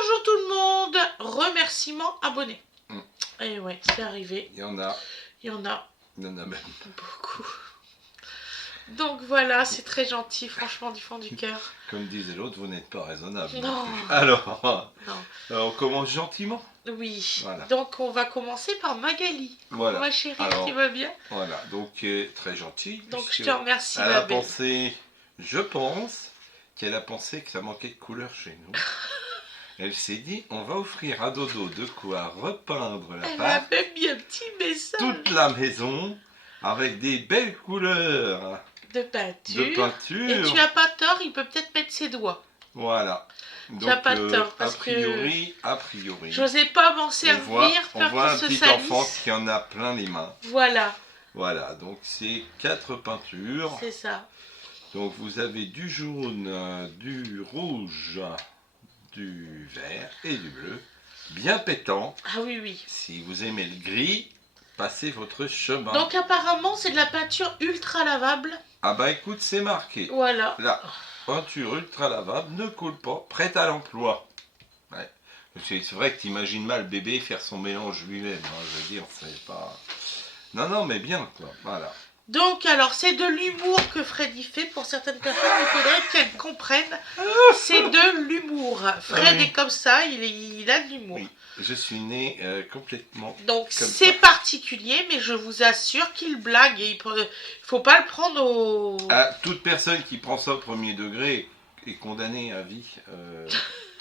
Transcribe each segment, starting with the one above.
Bonjour tout le monde, remerciements abonnés. Et ouais, c'est arrivé. Il y en a. Il y en a Même. beaucoup. Donc voilà, c'est très gentil, franchement, du fond du cœur. Comme disait l'autre, vous n'êtes pas raisonnable. Non. Alors, Non. on commence gentiment. Oui. Voilà. Donc on va commencer par Magali. Voilà. Ma chérie, Alors, qui va bien. Voilà, donc très gentil. Donc je te remercie, Elle ma a belle. pensé, je pense, qu'elle a pensé que ça manquait de couleur chez nous. Elle s'est dit, on va offrir à Dodo de quoi repeindre la Elle a pâte, même mis un petit message toute la maison, avec des belles couleurs de peinture. de peinture. Et tu as pas tort, il peut peut-être mettre ses doigts. Voilà. Tu n'as pas tort, parce a priori, j'osais pas m'en servir, on peur voit un qu'il se petit salisse. enfant qui en a plein les mains. Voilà. Voilà, donc c'est 4 peintures. C'est ça. Donc vous avez du jaune, du rouge, du vert et du bleu. Bien pétant. Ah oui, oui. Si vous aimez le gris, passez votre chemin. Donc apparemment, c'est de la peinture ultra lavable. Ah bah écoute, c'est marqué. Voilà. La peinture ultra lavable ne coule pas, prête à l'emploi. Ouais. C'est vrai que tu imagines mal le bébé faire son mélange lui-même. Hein, je veux dire, c'est pas... Non, mais bien, quoi. Voilà. Donc, alors, c'est de l'humour que Freddy fait. Pour certaines personnes, il faudrait qu'elles comprennent. C'est de l'humour. Fred oui. est comme ça, il a de l'humour. Oui, je suis né complètement. Donc, comme c'est ça. particulier, mais je vous assure qu'il blague. Et il faut pas le prendre au... Ah, toute personne qui prend ça au premier degré est condamnée à vie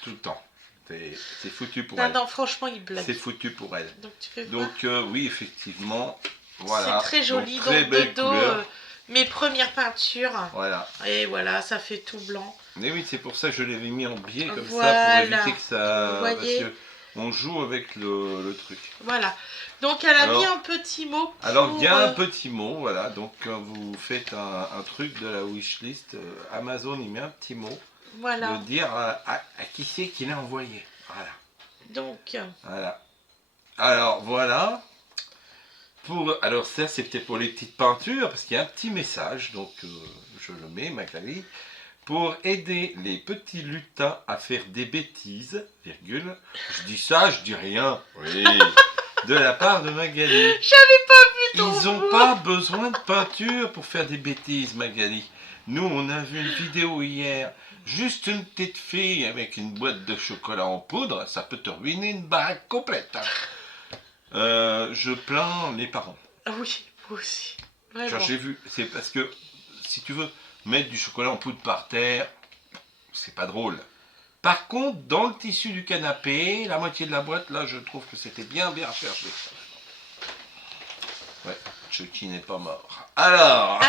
tout le temps. C'est foutu pour elle. Non, franchement, il blague. C'est foutu pour elle. Donc, tu fais voir. Donc, oui, effectivement. Voilà. C'est très joli. Donc, très belle Dodo, couleur. mes premières peintures. Voilà. Et voilà, ça fait tout blanc. Mais oui, c'est pour ça que je l'avais mis en biais comme Voilà. ça, pour éviter que ça... Vous voyez. Parce que on joue avec le truc. Voilà. Donc elle a Alors, mis un petit mot pour... Alors, il y a un petit mot, voilà. Donc, quand vous faites un truc de la wishlist, Amazon, il met un petit mot. Voilà. De dire à qui c'est qu'il a envoyé. Voilà. Donc... Voilà. Alors, voilà. Alors ça, c'était pour les petites peintures, parce qu'il y a un petit message, donc je le mets, Magali. Pour aider les petits lutins à faire des bêtises, virgule, je dis ça, je dis rien, oui, de la part de Magali. J'avais pas vu ton Ils n'ont pas besoin de peinture pour faire des bêtises, Magali. Nous, on a vu une vidéo hier, juste une petite fille avec une boîte de chocolat en poudre, ça peut te ruiner une baraque complète. Hein. Je plains les parents. Ah oui, moi aussi. Vraiment. Car j'ai vu, c'est parce que si tu veux mettre du chocolat en poudre par terre, c'est pas drôle. Par contre, dans le tissu du canapé, la moitié de la boîte, là, je trouve que c'était bien cherché. Ouais, Chucky n'est pas mort. Alors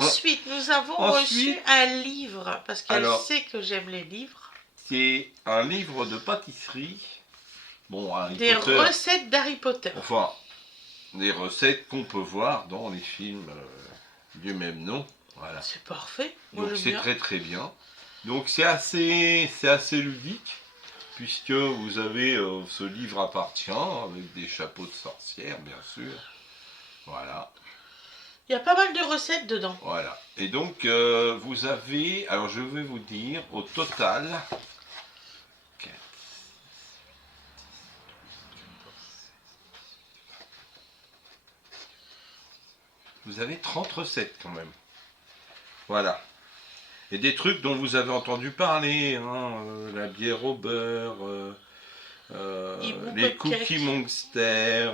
ensuite, nous avons reçu un livre, parce qu'elle sait que j'aime les livres. C'est un livre de pâtisserie. Bon, des recettes d'Harry Potter. Enfin, des recettes qu'on peut voir dans les films du même nom. Voilà. C'est parfait. Moi, donc c'est très bien. Donc c'est assez ludique, puisque vous avez ce livre appartient avec des chapeaux de sorcières, bien sûr. Voilà. Il y a pas mal de recettes dedans. Voilà. Et donc vous avez, alors je vais vous dire, au total, vous avez 30 recettes quand même. Voilà. Et des trucs dont vous avez entendu parler, hein, la bière au beurre, les cookies Monster,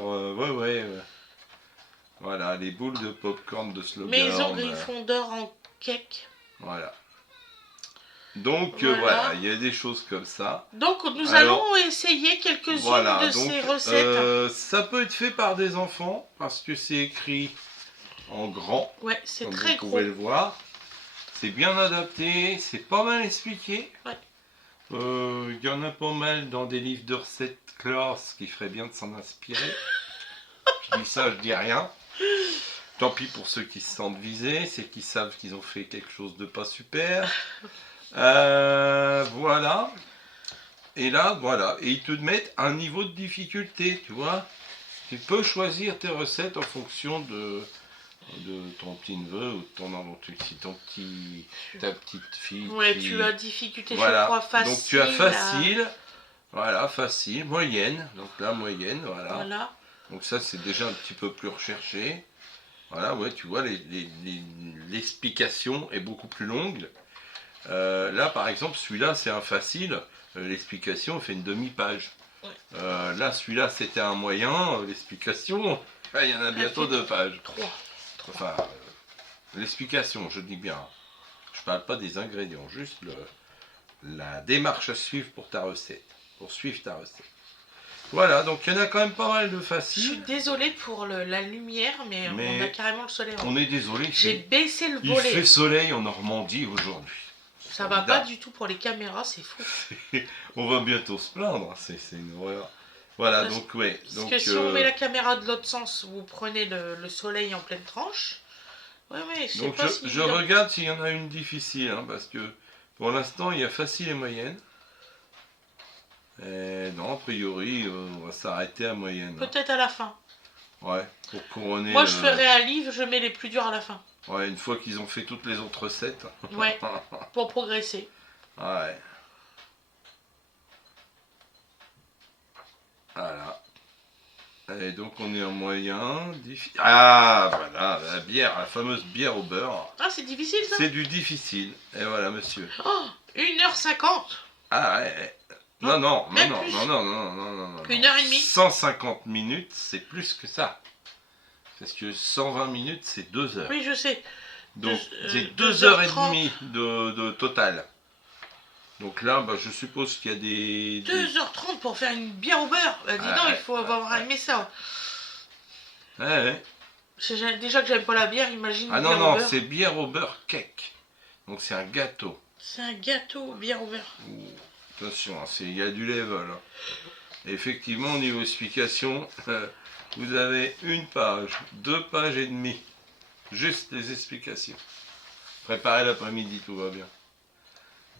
voilà, les boules de popcorn de Slogan. Maison Gryffondor en cake. Voilà. Donc voilà, il y a des choses comme ça. Donc nous allons essayer quelques-unes de ces recettes. Ça peut être fait par des enfants, parce que c'est écrit en grand. Ouais, c'est très gros. Vous pouvez le voir. C'est bien adapté, c'est pas mal expliqué. Ouais. Il y en a pas mal dans des livres de recettes classe qui ferait bien de s'en inspirer. Je dis ça, je dis rien. Tant pis pour ceux qui se sentent visés, c'est qu'ils savent qu'ils ont fait quelque chose de pas super. Voilà. Et là, voilà. Et ils te mettent un niveau de difficulté, tu vois. Tu peux choisir tes recettes en fonction de ton petit neveu ou de ta petite fille. Ouais, tu as difficulté, voilà. je crois, facile. Donc tu as facile, Voilà, facile, moyenne. Donc là, moyenne, voilà. Voilà. Donc ça, c'est déjà un petit peu plus recherché. Voilà, ouais, tu vois, l'explication est beaucoup plus longue. Là, par exemple, celui-là, c'est un facile. L'explication fait une demi-page. Ouais. Là, celui-là, c'était un moyen. L'explication, il y en a bientôt 2 pages. 3. Enfin, l'explication, je dis bien. Je parle pas des ingrédients, juste la démarche à suivre pour ta recette. Pour suivre ta recette. Voilà, donc il y en a quand même pas mal de Je suis faciles. désolée pour la lumière, mais on a carrément le soleil. On est désolé. J'ai baissé le Il volet. fait soleil en Normandie aujourd'hui. Ça va pas du tout pour les caméras, c'est fou. On va bientôt se plaindre, c'est une horreur. Voilà, donc ouais. Parce Donc, que si on met la caméra de l'autre sens, vous prenez le soleil en pleine tranche. Ouais, je sais donc pas si... je regarde s'il y en a une difficile, hein, parce que pour l'instant il y a facile et moyenne. Et non, a priori, on va s'arrêter à moyenne. Peut-être à la fin. Ouais, pour couronner. Moi, je ferai un livre, je mets les plus durs à la fin. Ouais, une fois qu'ils ont fait toutes les autres recettes. Ouais, pour progresser. Ouais. Voilà. Et donc on est en moyen. Ah, voilà, la bière, la fameuse bière au beurre. Ah, c'est difficile ça? C'est du difficile. Et voilà, monsieur. Oh, 1h50. Ah ouais. Non, Non. 1h30. 150 minutes, c'est plus que ça. Parce que 120 minutes, c'est 2 heures. Oui, je sais. Donc, c'est 2h30 de total. Donc là, bah, je suppose qu'il y a des... 2h30 pour faire une bière au beurre. Bah, dis donc, il faut avoir aimé ça. Ouais. Déjà que j'aime pas la bière, imagine. Ah bière non, au beurre. c'est bière au beurre cake. Donc c'est un gâteau. C'est un gâteau bière au beurre. Ouh, attention, il y a du level. Hein. Et effectivement, au niveau explication, vous avez 1 page, 2 pages et demie. Juste les explications. Préparez l'après-midi, tout va bien.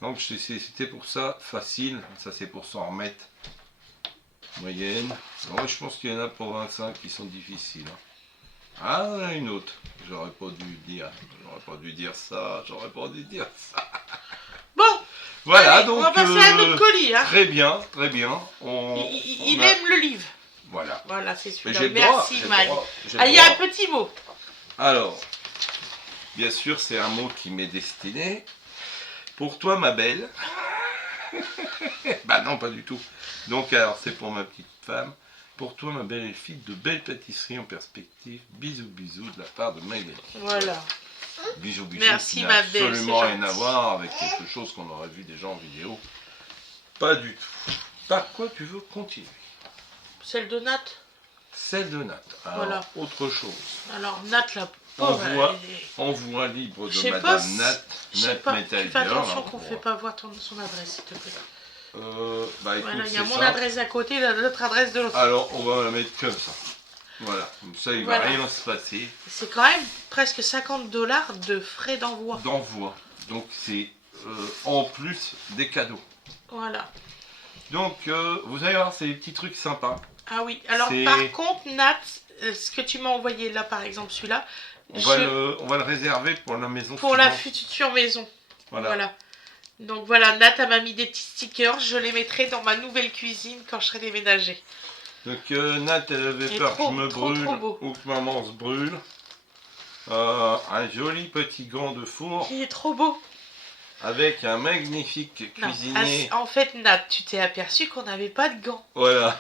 Donc c'était pour ça, facile. Ça c'est pour s'en remettre. Moyenne. Moi je pense qu'il y en a pour 25 qui sont difficiles. Hein. Ah, une autre. J'aurais pas dû dire. J'aurais pas dû dire ça. J'aurais pas dû dire ça. Bon. Voilà, allez, donc. On va passer à un autre colis. Hein. Très bien, très bien. Il aime le livre. Voilà. Voilà, c'est celui-là. J'ai Merci, Mag. Ah, il y a un petit mot. Alors, bien sûr, c'est un mot qui m'est destiné. Pour toi, ma belle. Bah non, pas du tout. Donc, alors, c'est pour ma petite femme. Pour toi, ma belle fille, de belles pâtisseries en perspective. Bisous, bisous de la part de Magali. Voilà. Bisous, bisous. Merci, qui n'a ma belle. absolument rien à voir avec quelque chose qu'on aurait vu déjà en vidéo. Pas du tout. Par quoi tu veux continuer? Celle de Nat. Celle de Nat. Alors, voilà. Autre chose. Alors, Nat, la pauvre. Envoi libre de Madame Nat. Nat Metal. Fais attention qu'on ne fait pas voir son adresse, s'il te plaît. Bah, écoute, voilà, il y a mon adresse à côté, l'autre adresse de l'autre. Alors, on va la mettre comme ça. Voilà, comme ça, il ne va rien se passer. C'est quand même presque 50 $ de frais d'envoi. Donc, c'est en plus des cadeaux. Voilà. Donc, vous allez voir, c'est des petits trucs sympas. Ah oui, alors par contre, Nat, ce que tu m'as envoyé là, par exemple, celui-là. On va le réserver pour la maison pour suivante. La future maison. Voilà. Donc voilà, Nat, elle m'a mis des petits stickers. Je les mettrai dans ma nouvelle cuisine quand je serai déménagée. Donc Nat, elle avait peur que je me brûle ou que maman se brûle. Un joli petit gant de four. Il est trop beau. Avec un magnifique cuisinier. En fait, Nat, tu t'es aperçu qu'on n'avait pas de gants. Voilà.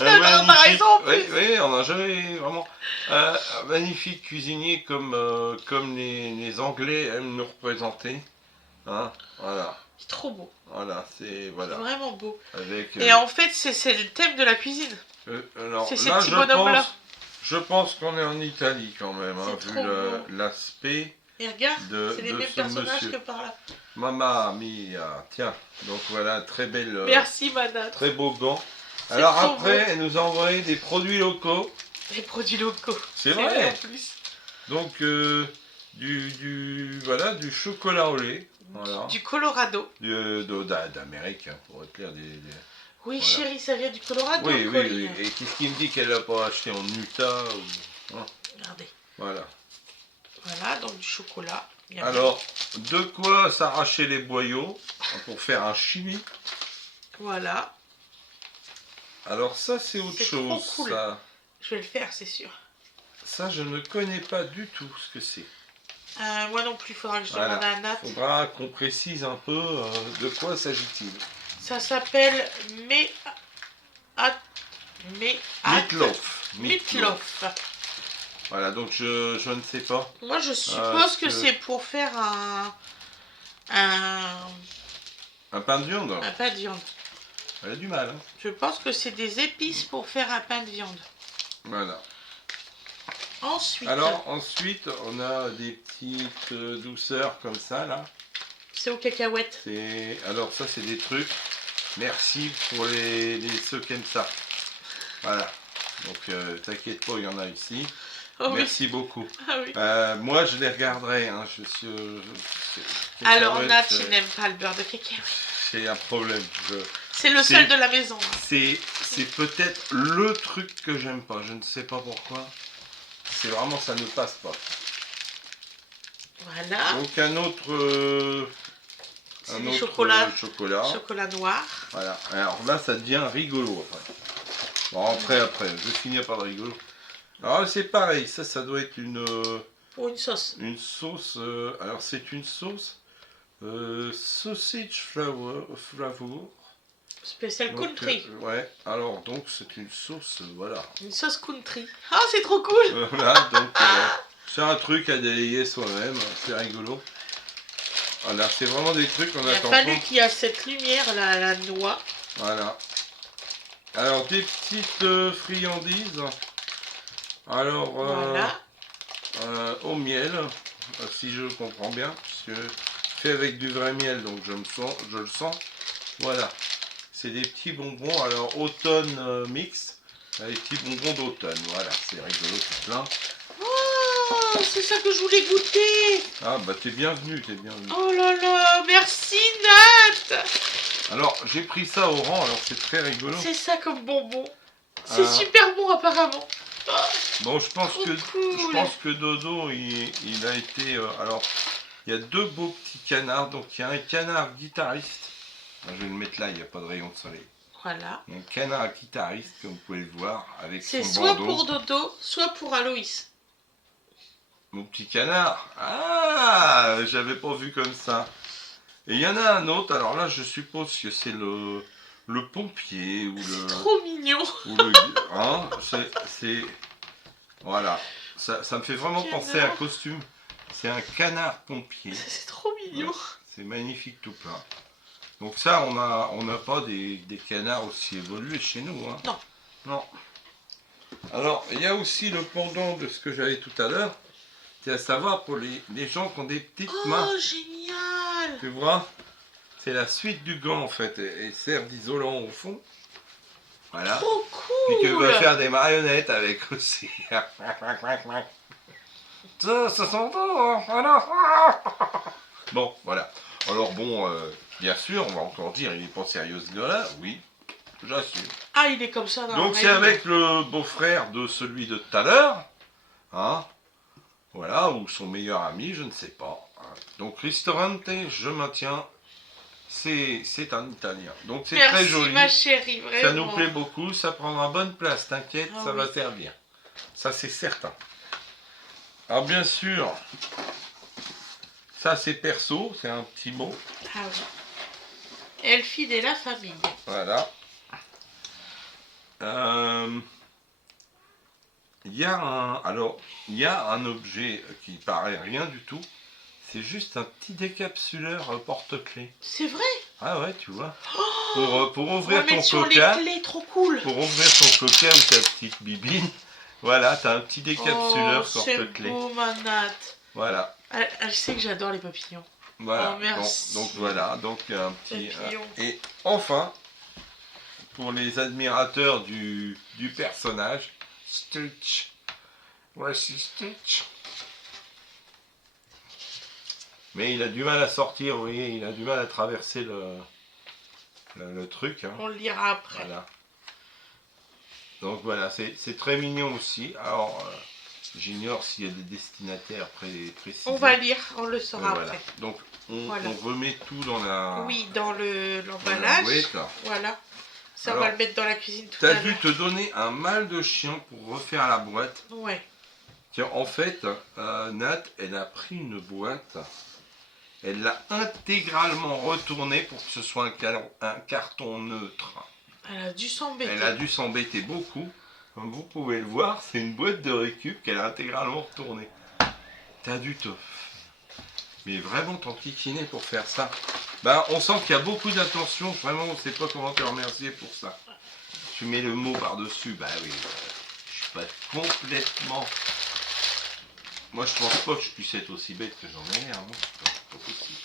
Un magnifique... Oui, on n'a jamais vraiment. Un magnifique cuisinier comme les Anglais aiment nous représenter. Hein, voilà. C'est trop beau. Voilà, c'est vraiment beau. Avec, et en fait, c'est le thème de la cuisine. Alors, c'est ces petits bonhommes-là. Je pense qu'on est en Italie quand même, hein, vu l'aspect. Et regarde, c'est les mêmes personnages que par là. Mamma mia, tiens. Donc voilà, très belle. Merci, madame. Très beau gant. Alors après, elle nous a envoyé des produits locaux. Des produits locaux. C'est vrai. En plus. Donc du chocolat au lait. Voilà. Du Colorado. D'Amérique, hein, pour être clair. Oui, chérie, ça vient du Colorado. Oui. Et qu'est-ce qui me dit qu'elle l'a pas acheté en Utah hein? Regardez. Voilà. Voilà, donc du chocolat. Alors, de quoi s'arracher les boyaux pour faire un chili. Voilà. Alors ça, c'est autre C'est chose. trop cool. Ça, Je vais le faire, c'est sûr. ça, je ne connais pas du tout ce que c'est. Moi non plus, il faudra que je Voilà. demande à Nat. Faudra qu'on précise un peu de quoi s'agit-il. Ça s'appelle Meatloaf. Meatloaf. Voilà, donc je ne sais pas. Moi, je suppose que que- c'est pour faire un Un pain de viande. pain de viande. Elle a du mal. Hein. Je pense que c'est des épices pour faire un pain de viande. Voilà. Ensuite, Alors ensuite, on a des petites douceurs comme ça là. c'est aux cacahuètes. Alors ça, c'est des trucs. Merci pour ceux qui aiment ça. Voilà. Donc t'inquiète pas, il y en a ici. Oh Merci beaucoup. oui. Ah oui. Moi, je les regarderai. Hein. Alors, cacahuètes, Nat, il n'aime pas le beurre de cacahuète. c'est un problème. C'est le seul de la maison. Hein. C'est peut-être le truc que j'aime pas. Je ne sais pas pourquoi. C'est vraiment, ça ne passe pas. Voilà. Donc un autre chocolat. Chocolat noir. Voilà. Alors là, ça devient rigolo après. Bon, après, je vais finir par le rigolo. Alors c'est pareil, ça doit être Pour une sauce. une sauce. Alors c'est une sauce sausage flavor. Spécial Donc, country. ouais. Alors donc c'est une sauce, voilà. Une sauce country. Ah, c'est trop cool. Voilà, donc c'est un truc à délayer soi-même, c'est rigolo. Voilà, c'est vraiment des trucs qu'on Il a attend fallu pas. qu'il y a cette lumière, la noix. Voilà. Alors des petites friandises. Alors Voilà. au miel, si je comprends bien, parce que fait avec du vrai miel, donc je le sens. Voilà. C'est des petits bonbons, alors automne mix, des petits bonbons d'automne. Voilà, c'est rigolo, c'est plein. Oh, c'est ça que je voulais goûter. Ah bah t'es bienvenu. Oh là là, merci Nat. Alors j'ai pris ça au rang, alors c'est très rigolo. C'est ça comme bonbon. C'est Ah. super bon apparemment. Bon, je pense Trop que cool. Dodo, il a été. Alors, il y a deux beaux petits canards. Donc, il y a un canard guitariste. Je vais le mettre là, il n'y a pas de rayon de soleil. Voilà. Un canard guitariste, comme vous pouvez le voir, avec C'est son soit bandeau. pour Dodo, soit pour Aloïs. Mon petit canard. Ah, j'avais pas vu comme ça. Et il y en a un autre. Alors là, je suppose que c'est le pompier ou C'est le. trop mignon. Ou le. Hein, c'est. Voilà. Ça me fait vraiment Canard. penser à un costume. C'est un canard pompier. C'est trop mignon. C'est magnifique tout plein. Donc ça, on n'a pas des canards aussi évolués chez nous. Hein. Non. Non. Alors, il y a aussi le pendant de ce que j'avais tout à l'heure. C'est à savoir pour les gens qui ont des petites mains. Oh, génial. Tu vois? C'est la suite du gant en fait. Et sert d'isolant au fond. Voilà. Trop Puis que cool. va faire des marionnettes avec aussi. Ça s'entend, voilà. Bon, voilà. Alors bon, bien sûr, on va encore dire, il n'est pas sérieux ce gars-là, oui, j'assume. Ah, il est comme ça dans Donc la c'est vraie vie. avec le beau-frère de celui de tout à l'heure, hein, voilà, ou son meilleur ami, je ne sais pas. Donc Ristorante, je maintiens, c'est un italien. Donc c'est très Merci joli, ma chérie, vraiment. ça nous plaît beaucoup, ça prendra bonne place, t'inquiète, Ah ça va oui. servir. Ça c'est certain. Alors bien sûr, ça c'est perso, c'est un petit mot. Ah oui. Elfide et la famille. Voilà. Il y a un objet qui paraît rien du tout. C'est juste un petit décapsuleur porte-clés. C'est vrai. Ah ouais, tu vois. Pour On ouvrir va ton mettre sur les coca, clés, trop cool. pour ouvrir ton coca ou ta petite bibine, voilà, t'as un petit décapsuleur Oh, c'est porte-clés. beau, ma Nat. Voilà. Elle sait que j'adore les papillons. Voilà. Oh, merci. Donc voilà, donc un petit. Papillon. Et enfin, pour les admirateurs du personnage, Stitch. Voici Stitch. Mais il a du mal à sortir, vous voyez, il a du mal à traverser le truc. Hein. On le lira après. Voilà. Donc voilà, c'est très mignon aussi. Alors, j'ignore s'il y a des destinataires précis. On va lire, on le saura voilà. après. Donc on Voilà. remet tout dans la. Oui, dans dans la l'emballage. boîte, là. Voilà. Ça, on Alors, va le mettre dans la cuisine tout T'as à dû l'heure. te donner un mal de chien pour refaire la boîte. Ouais. Tiens, en fait, Nat, elle a pris une boîte, elle l'a intégralement retournée pour que ce soit un carton neutre. Elle a dû s'embêter. Elle a dû s'embêter beaucoup. Comme vous pouvez le voir, c'est une boîte de récup qu'elle a intégralement retournée. T'as dû te... Mais vraiment t'enquiquiner pour faire ça. Ben, on sent qu'il y a beaucoup d'attention. Vraiment, on ne sait pas comment te remercier pour ça. Tu mets le mot par-dessus. Bah oui, je suis pas complètement... Moi, je pense pas que je puisse être aussi bête que j'en ai l'air. Moi, c'est pas possible.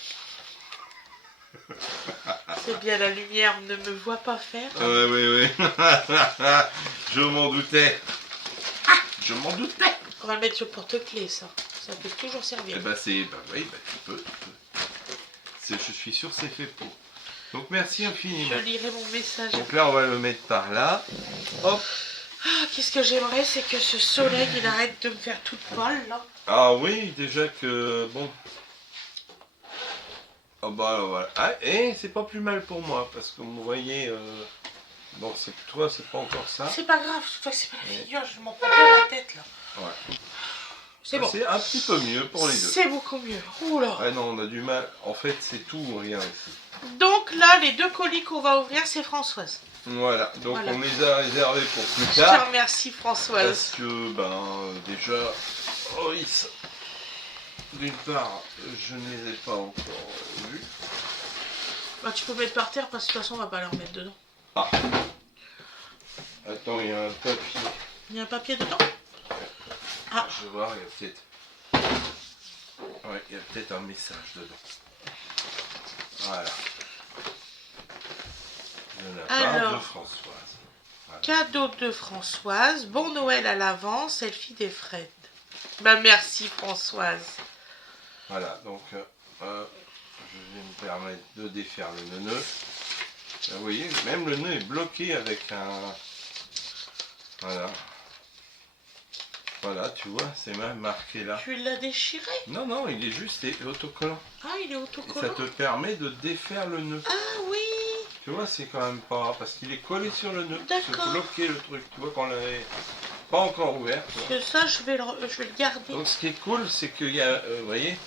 C'est bien, la lumière ne me voit pas faire. Oui. Je m'en doutais. Je m'en doutais. On va le mettre sur le porte-clés, ça. Ça peut toujours servir. Eh ben, c'est... Bah oui, bah, tu peux. Je suis sûr que c'est fait pour. Donc, merci infiniment. Je lirai mon message. Donc là, on va le mettre par là. Hop. Ah, qu'est-ce que j'aimerais, c'est que ce soleil, il arrête de me faire toute molle, là. Ah oui, déjà que... Bon. Oh bah voilà. Ah, et c'est pas plus mal pour moi, parce que vous voyez... Bon, c'est toi, c'est pas encore ça. C'est pas grave, toi, c'est pas la figure, je m'en prends bien la tête, là. Ouais. C'est bon. C'est un petit peu mieux pour les deux. C'est beaucoup mieux. Oula. Ah non, on a du mal. En fait, c'est tout ou rien ici. Donc là, les deux colis qu'on va ouvrir, c'est Françoise. Voilà, donc Voilà. on les a réservés pour plus Je te tard. remercie, Françoise. Parce que, déjà, d'une part, je ne les ai pas encore vus. Bah, tu peux mettre par terre parce que de toute façon, on va pas les remettre dedans. Ah. Attends, il y a un papier. Il y a un papier dedans. Ah. Je vais voir, il y a peut-être... Ouais, il y a peut-être un message dedans. Voilà. De la part de Françoise. Voilà. Cadeau de Françoise. Bon Noël à l'avance, Elfie des Fred. Bah, merci, Françoise. Voilà, donc je vais me permettre de défaire le nœud. Vous voyez, même le nœud est bloqué avec un... Voilà. Voilà, tu vois, c'est même marqué là. Tu l'as déchiré? Non, non, il est juste autocollant. Ah, il est Et autocollant. ça te permet de défaire le nœud. Ah oui. Tu vois, c'est quand même pas... Parce qu'il est collé sur le nœud. D'accord. C'est bloqué le truc. Tu vois qu'on l'avait pas encore ouvert. Tu vois. Que ça, je vais le garder. Donc ce qui est cool, c'est qu'il y a, vous voyez...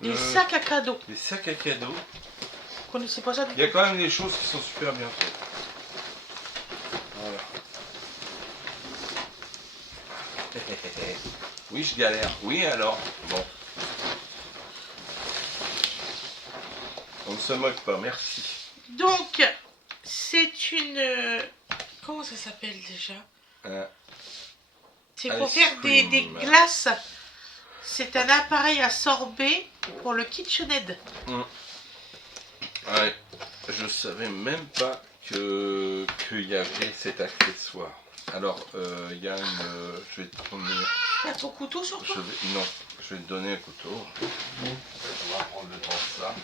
Des sacs à cadeaux. Des sacs à cadeaux. Vous connaissez pas ça du Il y a tout? quand même des choses qui sont super bien faites. Voilà. Oui, je galère. Oui, alors. Bon. On ne se moque pas, merci. Donc, c'est une... Comment ça s'appelle déjà? C'est pour Ice faire des cream. glaces. C'est un appareil à sorber pour le KitchenAid. Ouais. Je savais même pas qu'il y avait cet accessoire. Alors, il y a une... je vais te donner... Tu as ton couteau sur toi? Non, je vais te donner un couteau. On va prendre le temps de ça.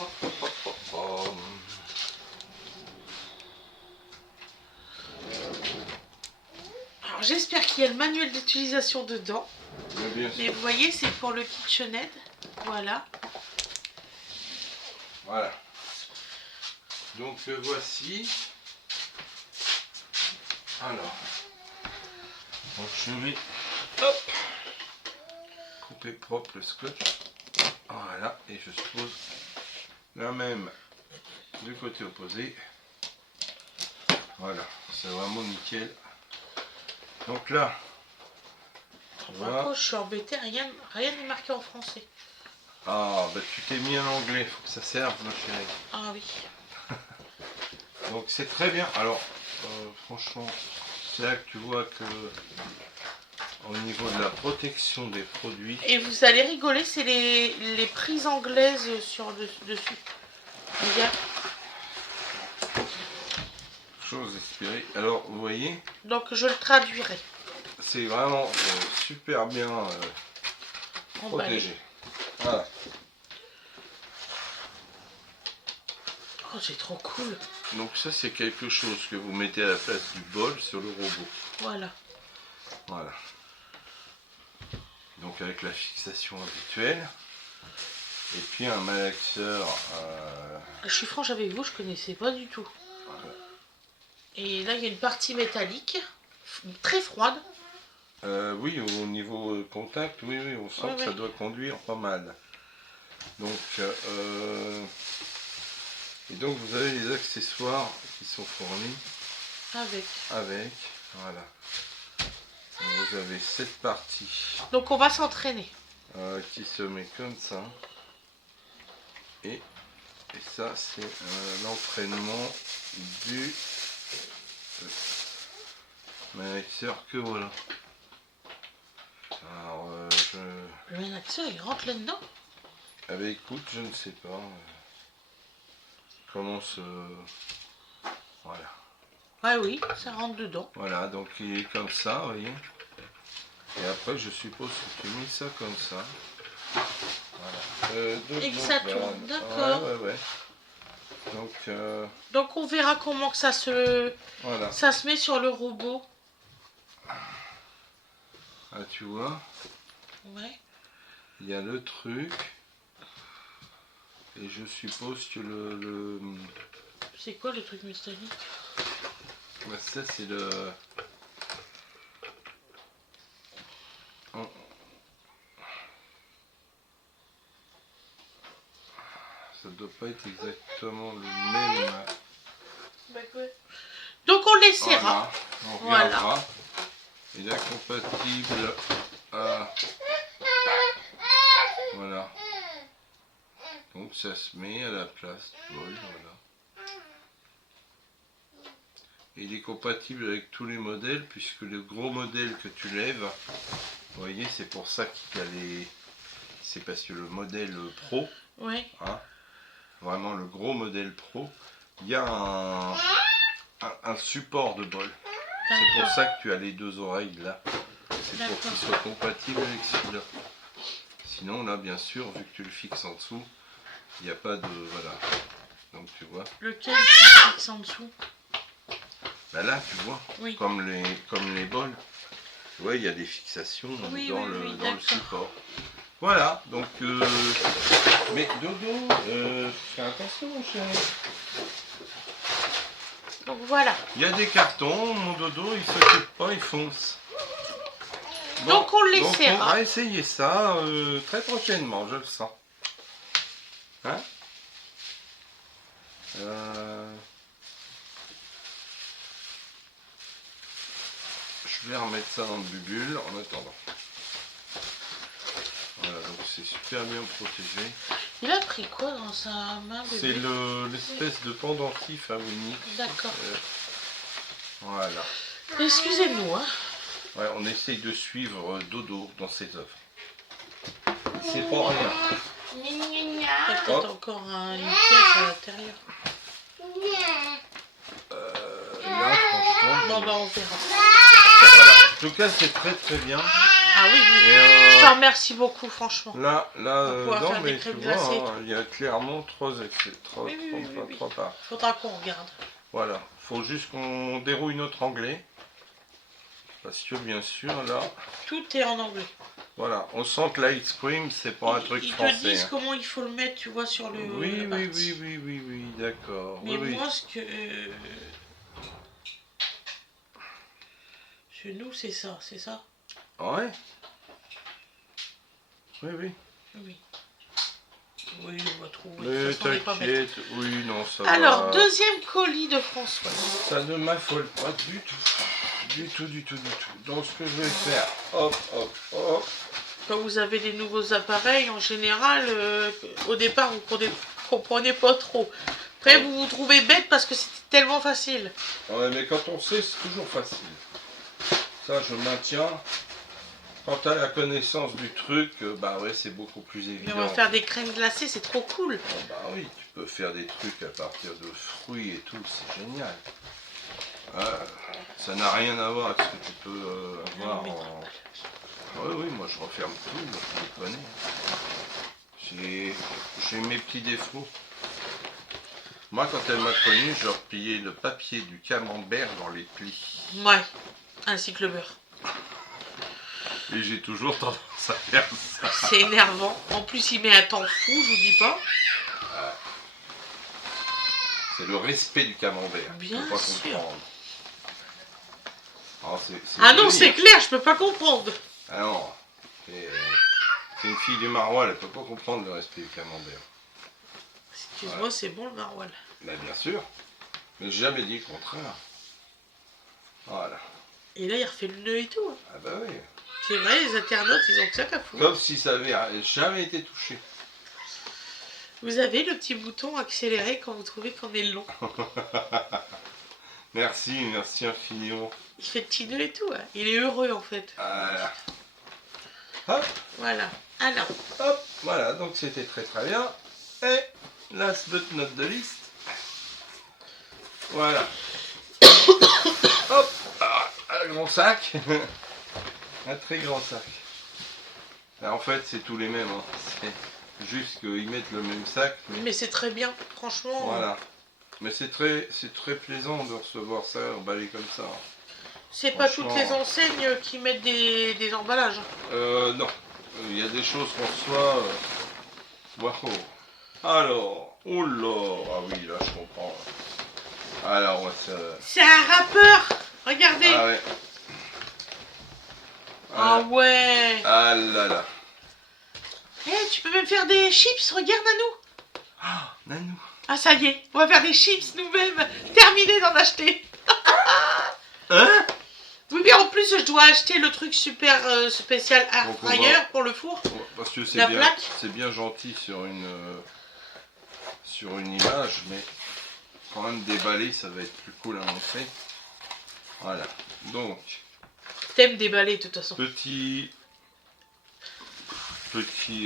Hop, hop, hop, hop, hop. Alors j'espère qu'il y a le manuel d'utilisation dedans. Bien sûr. Mais vous voyez, c'est pour le KitchenAid. Voilà. Voilà. Donc voici. Alors. Donc je vais hop, couper propre le scotch. Voilà. Et je suppose la même du côté opposé. Voilà. C'est vraiment nickel. Donc là. Voilà. Je suis embêtée, rien n'est marqué en français. Ah, bah tu t'es mis en anglais, faut que ça serve, ma chérie. Ah oui. Donc c'est très bien. Alors, franchement, c'est là que tu vois que au niveau de la protection des produits. Et vous allez rigoler, c'est les prises anglaises sur dessus. Regarde. Chose espérée. Alors, vous voyez, Donc je le traduirai. c'est vraiment super bien protégé. Voilà. Oh, c'est trop cool. Donc ça, c'est quelque chose que vous mettez à la place du bol sur le robot. Voilà. Voilà. Donc avec la fixation habituelle. Et puis un malaxeur. Je suis franche avec vous, je connaissais pas du tout. Et là, il y a une partie métallique, très froide. Oui, au niveau contact, oui, on sent que ça doit conduire pas mal. Donc, et donc vous avez les accessoires qui sont fournis. Avec, voilà. Donc, vous avez cette partie. Donc on va s'entraîner. Qui se met comme ça. Et ça, c'est l'entraînement du malaxeur que voilà. Alors, Le malaxeur, il rentre là-dedans? Ah bah écoute, je ne sais pas. Comment se... Voilà. Ah oui, ça rentre dedans. Voilà, donc il est comme ça, vous voyez. Et après, je suppose que tu mets ça comme ça. Voilà. Et que ça tourne, d'accord. Ouais. Donc on verra comment que ça se met sur le robot. Ah, tu vois. Ouais. Il y a le truc. Et je suppose que le... C'est quoi le truc métallique? Bah, ça, c'est le... Ça doit pas être exactement le même. Donc on l'essaiera. Voilà, on regardera. Il est compatible. Voilà. Donc ça se met à la place du bol, voilà. Et il est compatible avec tous les modèles, puisque le gros modèle que tu lèves, vous voyez, c'est pour ça qu'il y a les... C'est parce que le modèle pro, hein, vraiment le gros modèle pro, il y a un support de bol. C'est pour ça que tu as les deux oreilles là. C'est pour qu'il soit compatible avec celui-là. Sinon là, bien sûr, vu que tu le fixes en dessous, il n'y a pas de... Voilà. Donc tu vois. Lequel tu fixes en dessous? Bah là, tu vois, comme les bols. Tu vois, il y a des fixations dans le support. Voilà, donc... Mais Dodo, fais attention, mon chéri. Donc voilà. Il y a des cartons, mon Dodo, il s'occupe pas, il fonce. Bon, donc on l'essaiera. Donc on va essayer ça très prochainement, je le sens. Hein? Je vais remettre ça dans le bubule en attendant. Voilà, donc c'est super bien protégé. Il a pris quoi dans sa main, bébé? C'est l'espèce de pendentif à Winnie. D'accord. Voilà. Excusez-nous, hein. Ouais, on essaye de suivre Dodo dans ses œuvres. C'est pas rien. Il y a peut-être encore une pièce à l'intérieur. Là, franchement... Bon, bah on verra. Voilà. En tout cas, c'est très très bien. Ah oui. Je te remercie beaucoup, franchement. Là, non, mais tu vois, il y a clairement trois parts. Faudra qu'on regarde. Voilà, faut juste qu'on déroule notre anglais. Parce que bien sûr, là... Tout est en anglais. Voilà, on sent que l'ice cream, c'est pas un truc français. Ils te disent comment il faut le mettre, tu vois, sur le... Oui, d'accord. Mais moi, ce que... Chez nous, c'est ça, Ouais. Oui. Oui, on va trouver. Mais t'inquiète, oui, non, ça va. Alors, deuxième colis de François. Ça ne m'affole pas du tout. Du tout. Donc, ce que je vais faire, hop. Quand vous avez des nouveaux appareils, en général, au départ, vous ne comprenez pas trop. Après, vous vous trouvez bête parce que c'était tellement facile. Ouais, mais quand on sait, c'est toujours facile. Ça, je maintiens. Quand tu as la connaissance du truc, bah ouais, c'est beaucoup plus évident. Mais on va faire des crèmes glacées, c'est trop cool. Oh bah oui, tu peux faire des trucs à partir de fruits et tout, c'est génial. Ça n'a rien à voir avec ce que tu peux avoir en... Oui, moi je referme tout, moi, je les connais. J'ai mes petits défauts. Moi, quand elle m'a connu, je repliais le papier du camembert dans les plis. Ouais, ainsi que le beurre. Et j'ai toujours tendance à faire ça. C'est énervant. En plus, il met un temps fou, je vous dis pas. C'est le respect du camembert. Bien Faut pas sûr. comprendre. Alors, Ah non, joli, c'est hein. clair, je peux pas comprendre. Ah non. C'est une fille du maroilles, elle peut pas comprendre le respect du camembert. Excuse-moi, c'est bon le maroilles. Mais bien sûr. Mais j'ai jamais dit le contraire. Voilà. Et là, il refait le nœud et tout. Hein. Ah bah oui. C'est vrai, les internautes, ils ont que ça qu'à foutre. Comme si ça avait jamais été touché. Vous avez le petit bouton accéléré quand vous trouvez qu'on est long. Merci infiniment. Il fait le petit nœud et tout. Hein. Il est heureux en fait. Voilà. Hop, Voilà. Alors, hop, voilà, donc c'était très très bien. Et last but not the least. Voilà. Hop, un grand sac. Un très grand sac. Alors, en fait, c'est tous les mêmes. Hein. C'est juste qu'ils mettent le même sac. mais c'est très bien, franchement. Voilà. Mais c'est très plaisant de recevoir ça emballé comme ça. C'est pas Franchement. toutes les enseignes qui mettent des emballages. Non. Il y a des choses qu'on reçoit. Waouh. Alors, oh là. Ah oui, là, je comprends. Alors, ouais, ça. C'est un rappeur. Regardez. Ah ouais. Ah Voilà. ouais. Ah là là. Eh, tu peux même faire des chips, regarde Nanou. Ah, Nanou. Ah ça y est, on va faire des chips nous-mêmes. Terminé d'en acheter. Hein? Oui, mais en plus je dois acheter le truc super spécial air Donc, on fryer va- pour le four. Parce que La plaque. c'est bien gentil sur une image, mais quand même déballer, ça va être plus cool à montrer. Voilà. Donc, T'aimes déballer de toute façon. petit,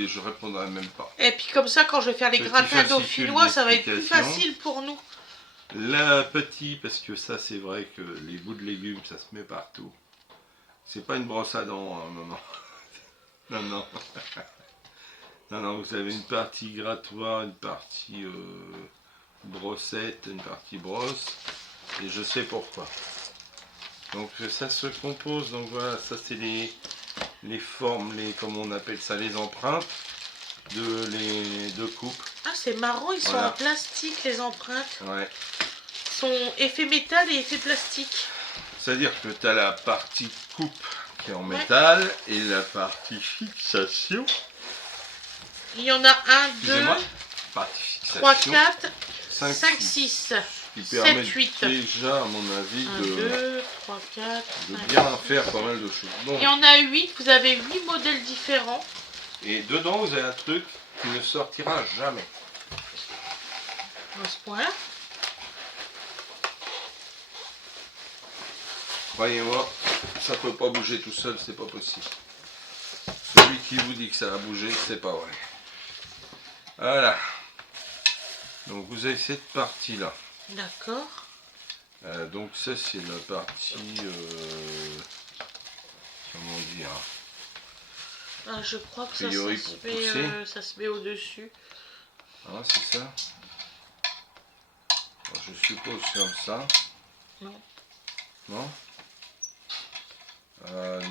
je répondrai même pas. Et puis comme ça, quand je vais faire les Petit gratins fascicule dauphinois, ça va être plus d'explication. facile pour nous. La petite, parce que ça, c'est vrai que les bouts de légumes, ça se met partout. C'est pas une brosse à dents, hein, non, non. Non, non. Non, non, vous avez une partie grattoir, une partie brossette, une partie brosse. Et je sais pourquoi. Donc ça se compose, donc voilà, ça c'est les formes, comme on appelle ça, les empreintes de coupe. Ah, c'est marrant, ils sont Voilà. en plastique les empreintes. Ouais. Ils sont effet métal et effet plastique. C'est-à-dire que tu as la partie coupe qui est en Ouais. métal et la partie fixation. Il y en a 1, 2, Excusez-moi. Partie fixation. 3, 4, 5, 5, 6. Qui 7, permet 8. déjà, à mon avis, 1, de 2, 3, 4, de 5. bien faire pas mal de choses. Bon. Il y en a 8, vous avez 8 modèles différents. Et dedans, vous avez un truc qui ne sortira jamais. À ce point-là. Croyez-moi, ça peut pas bouger tout seul, c'est pas possible. Celui qui vous dit que ça va bouger, c'est pas vrai. Voilà. Donc vous avez cette partie-là. D'accord. Donc ça c'est la partie... comment dire? Ah, je crois que A priori, ça, pour se met, pousser. ça se met au-dessus. Hein, c'est ça. Alors, je suppose comme ça. Non. Non.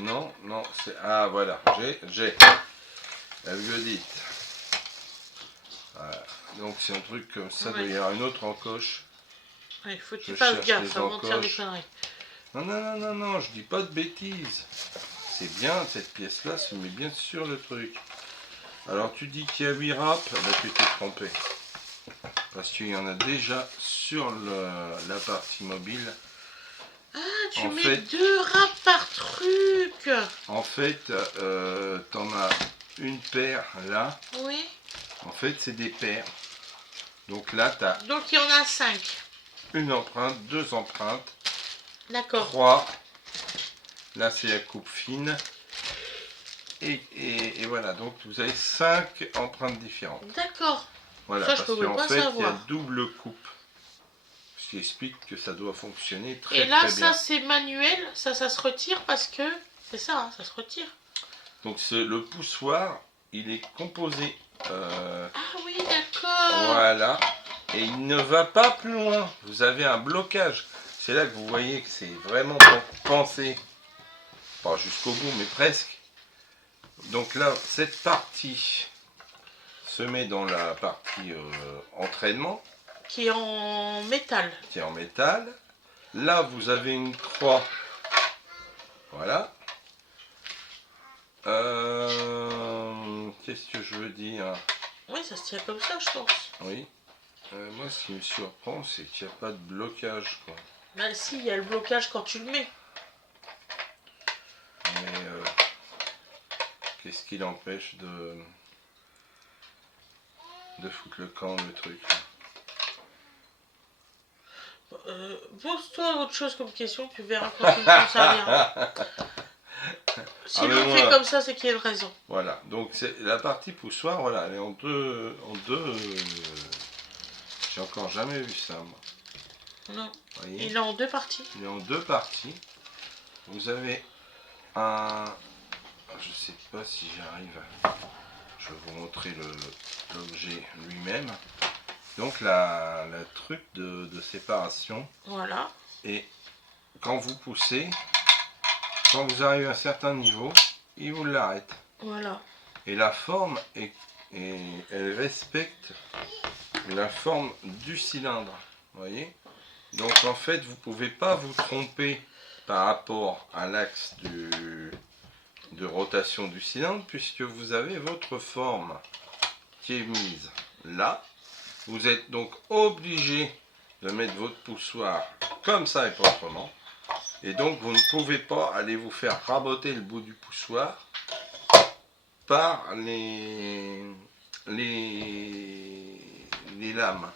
Non, non, c'est... Ah voilà, j'ai. Elle le dit. Voilà. Donc c'est un truc comme ça, Ouais. il doit y avoir une autre encoche. Il faut que tu Je fasses cherche gaffe les avant de faire des encoches. conneries. Non, non, non, non, non, je dis pas de bêtises. C'est bien, cette pièce-là se met bien sur le truc. Alors tu dis qu'il y a 8 râpes, bah, tu t'es trompé. Parce qu'il y en a déjà sur la partie mobile. Ah, tu En mets fait- 2 râpes par truc. En fait, t'en as une paire là. Oui. En fait, c'est des paires. Donc là, tu as Donc il y en a 5. une empreinte, 2 empreintes, D'accord. 3. Là, c'est la coupe fine. Et voilà, donc vous avez 5 empreintes différentes. D'accord. Voilà, Ça, je parce pouvais qu'en pas fait, il y a savoir. double coupe. Ce qui explique que ça doit fonctionner très Et là, très bien. ça c'est manuel. Ça se retire parce que... C'est ça, hein, ça se retire. Donc le poussoir, il est composé. Ah oui, d'accord. Voilà. Et il ne va pas plus loin. Vous avez un blocage. C'est là que vous voyez que c'est vraiment pensé. Pas jusqu'au bout, mais presque. Donc là, cette partie se met dans la partie entraînement. Qui est en métal. Qui est en métal. Là, vous avez une croix. Voilà. Qu'est-ce que je veux dire? Oui, ça se tient comme ça, je pense. Oui. Moi, ce qui me surprend, c'est qu'il n'y a pas de blocage, quoi. Bah si, il y a le blocage quand tu le mets. Mais qu'est-ce qui l'empêche de foutre le camp, le truc? Pose-toi autre chose comme question, tu verras quand tu t'en serviras. Si l'on fait comme ça, c'est qu'il y a une raison. Voilà, donc c'est la partie poussoir, voilà, elle est en deux. J'ai encore jamais vu ça, moi. Non. Voyez, Il est en deux parties. il est en deux parties. Vous avez un. Je sais pas si j'arrive. Je vais vous montrer l'objet lui-même. Donc la truc de séparation. Voilà. Et quand vous poussez, quand vous arrivez à un certain niveau, il vous l'arrête. Voilà. Et la forme elle respecte la forme du cylindre. Voyez. Donc en fait, vous pouvez pas vous tromper par rapport à l'axe de rotation du cylindre, puisque vous avez votre forme qui est mise là. Vous êtes donc obligé de mettre votre poussoir comme ça et pas autrement. Et donc vous ne pouvez pas aller vous faire raboter le bout du poussoir par les lames.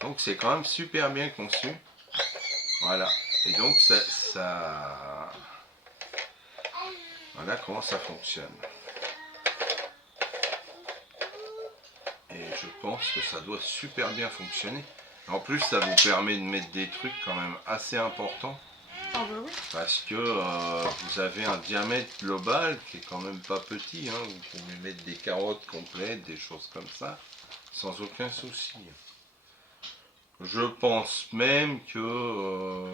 Donc c'est quand même super bien conçu. Voilà. Et donc ça... Voilà comment ça fonctionne. Et je pense que ça doit super bien fonctionner. En plus, ça vous permet de mettre des trucs quand même assez importants. Ah bah oui. Parce que vous avez un diamètre global qui est quand même pas petit. Hein. Vous pouvez mettre des carottes complètes, des choses comme ça, sans aucun souci. Je pense même que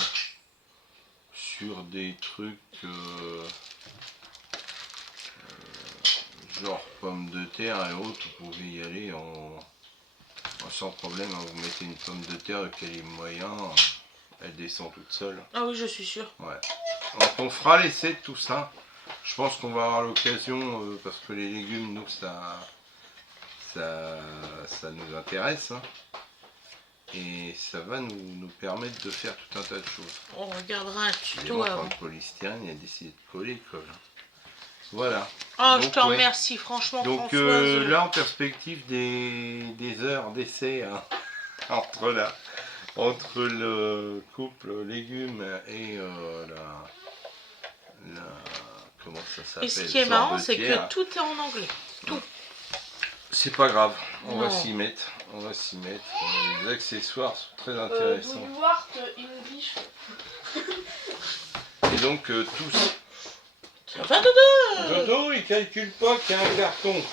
sur des trucs genre pommes de terre et autres, vous pouvez y aller sans problème. Hein. Vous mettez une pomme de terre de calibre moyen, elle descend toute seule. Ah oui, je suis sûr. Ouais. Donc on fera l'essai de tout ça. Je pense qu'on va avoir l'occasion, parce que les légumes, nous, ça nous intéresse. Hein. Et ça va nous permettre de faire tout un tas de choses. On regardera un tuto Quand avant. le polystyrène, il a décidé de coller, colle. Voilà. Oh, donc, je te remercie, franchement, donc Françoise. là, en perspective des heures d'essai, hein, entre le couple légumes et comment ça s'appelle? Et ce qui est marrant, c'est que tout est en anglais. Tout. C'est pas grave, on va Non. s'y mettre. On va s'y mettre. Les accessoires sont très intéressants. Do you want English? Et donc tous. Enfin, Dodo. Dodo, il calcule pas qu'il y a un carton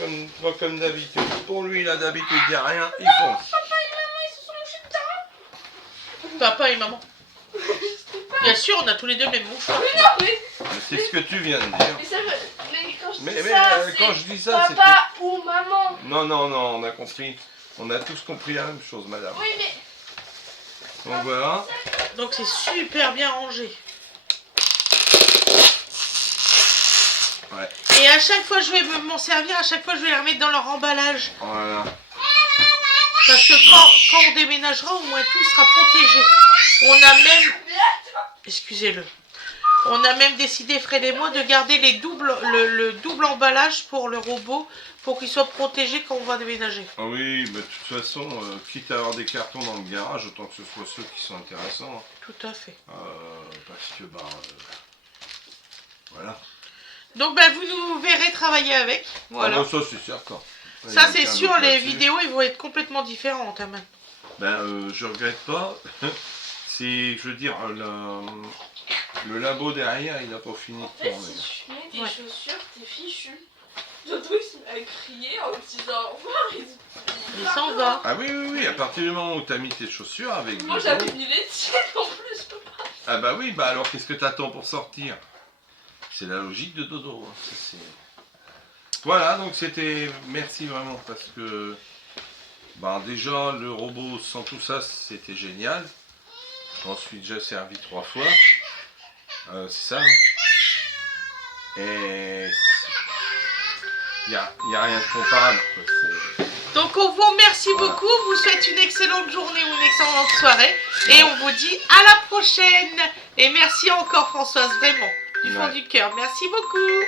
comme d'habitude. Pour lui, là d'habitude, il n'y a rien, il fonce. Papa et maman, ils se sont mouchés dedans. Papa et maman. Bien sûr, on a tous les deux le même mouchoir. Mais non, mais C'est ce que tu viens de dire. ça veut... Mais quand je dis Mais ça, quand c'est je dis ça, c'est papa ou maman. Non, on a compris. On a tous compris la même chose, madame. Oui, mais... Donc voilà. Donc c'est super bien rangé. Ouais. Et à chaque fois je vais m'en servir, à chaque fois je vais les remettre dans leur emballage. Voilà. Parce que quand on déménagera, au moins tout sera protégé. On a même... Excusez-le. On a même décidé, Fred et moi, de garder le double emballage pour le robot, pour qu'il soit protégé quand on va déménager. Ah oui, mais de toute façon, quitte à avoir des cartons dans le garage, autant que ce soit ceux qui sont intéressants. Hein. Tout à fait. Parce que, voilà. Donc vous nous verrez travailler avec. Voilà. Ah, bah, ça, c'est certain. Ça c'est sûr, les vidéos ils vont être complètement différentes. Hein, maintenant. Je regrette pas. C'est, je veux dire, le labo derrière, il n'a pas fini En de fait, tourner. si tu mets des Ouais. chaussures, t'es fichu. Dodo, il se met à crier en me disant au revoir. Il s'en va. Ah oui, à partir du moment où tu as mis tes chaussures avec Moi, Dodo- j'avais mis les tiennes en plus, je peux pas. Ah bah oui, alors qu'est-ce que t'attends pour sortir? C'est la logique de Dodo. Hein. Voilà, donc c'était... Merci vraiment parce que... Ben, déjà, le robot sans tout ça, c'était génial. J'en suis déjà servi 3 fois. C'est ça. Hein. Et... Il n'y a rien de comparable. Quoi. Donc on vous remercie Voilà. beaucoup, vous souhaite une excellente journée ou une excellente soirée. Et on vous dit à la prochaine. Et merci encore Françoise, vraiment, du fond Ouais. du cœur. Merci beaucoup.